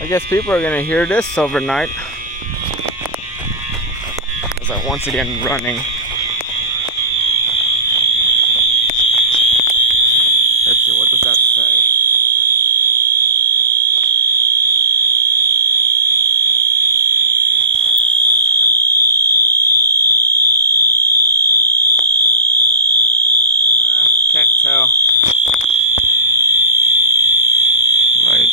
I guess people are gonna hear this overnight. As I'm once again running. Let's see, what does that say? Can't tell. Like,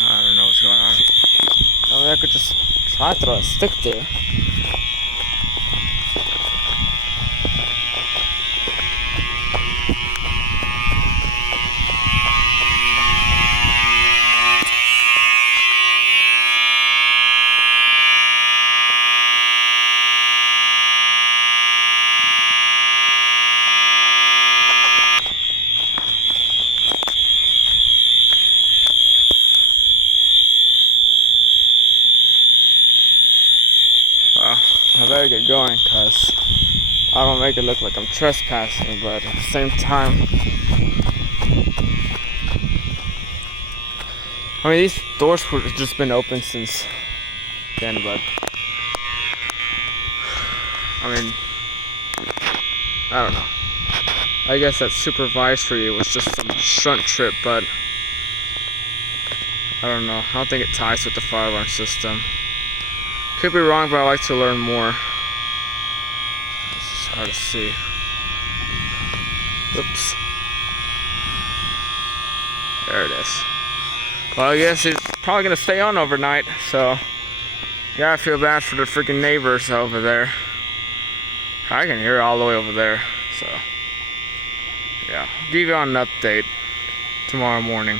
I don't know what's going on. I mean, I could just try to throw a stick there. Well, I better get going because I don't make it look like I'm trespassing, but at the same time, I mean, these doors have just been open since then, but I mean, I don't know. I guess that supervisory was just some shunt trip, but I don't know. I don't think it ties with the fire alarm system. Could be wrong, but I like to learn more. It's just hard to see. Oops. There it is. Well, I guess it's probably gonna stay on overnight, so yeah, I feel bad for the freaking neighbors over there. I can hear it all the way over there, so yeah. I'll give you an update tomorrow morning.